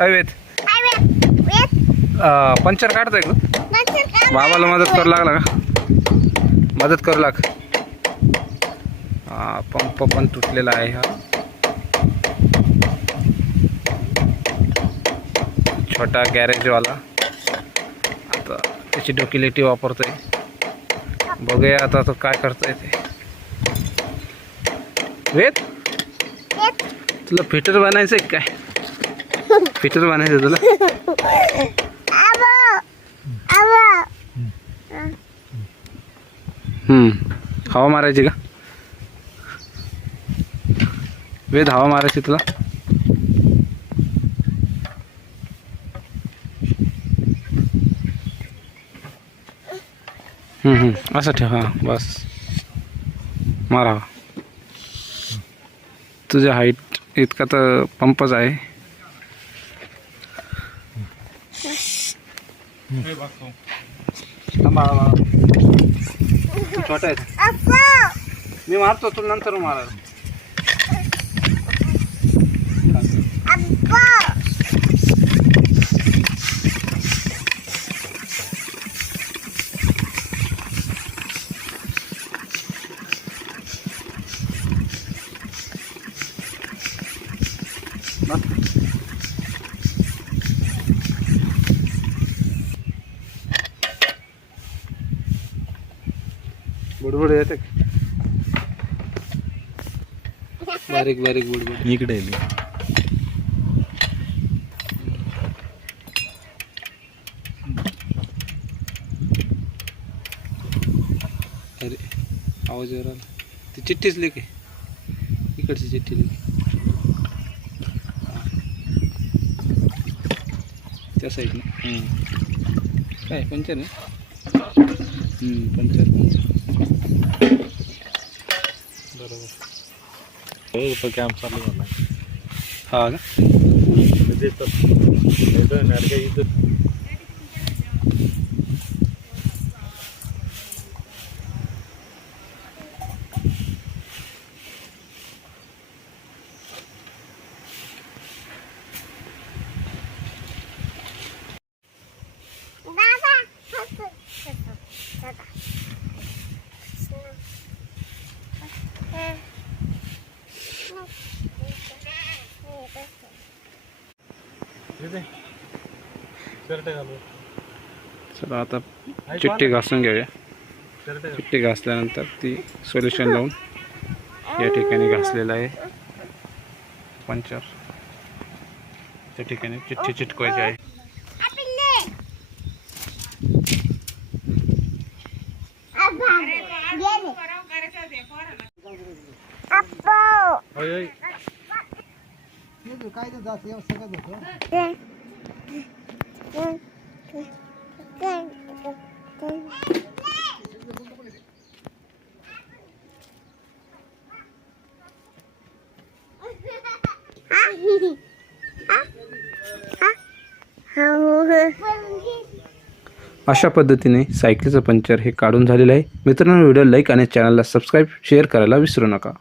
वेद puncture काढतोय का बाबाला मदत करू लागला का मदत करू लाग पंप पण तुटलेला आहे हा छोटा गॅरेजवाला आता त्याची डोकिलेटी वापरतोय बघूया आता तो काय करतोय ते वेद तुला फिटर बनायचं आहे काय फिटर बनायचं तुला हवा मारायची का वेद हवा मारायची तुला असं ठेव हां बस मारा तुझ्या हाईट इतका तर पंपच आहे छोटा आहे मी मारतो तुला नंतर मारा बुडबुड येते बारीक बारीक बुडबुड इकडे अरे आवाज येऊ राहिला ती चिठ्ठीच लिखी इकडची चिठ्ठी लिखी त्या साईडने काय पंचर आहे पंचर बरोबर कॅम्प चालू झाला हा का चला आता चिठ्ठी घासून घेऊया चिठ्ठी घासल्यानंतर ती सोल्युशन लावून या ठिकाणी घासलेलं आहे पंचर त्या ठिकाणी चिठ्ठी चिटकवायची आहे अशा पद्धतीने सायकलीचं पंक्चर हे काढून झालेलं आहे मित्रांनो व्हिडिओ लाईक आणि चॅनलला सबस्क्राईब शेअर करायला विसरू नका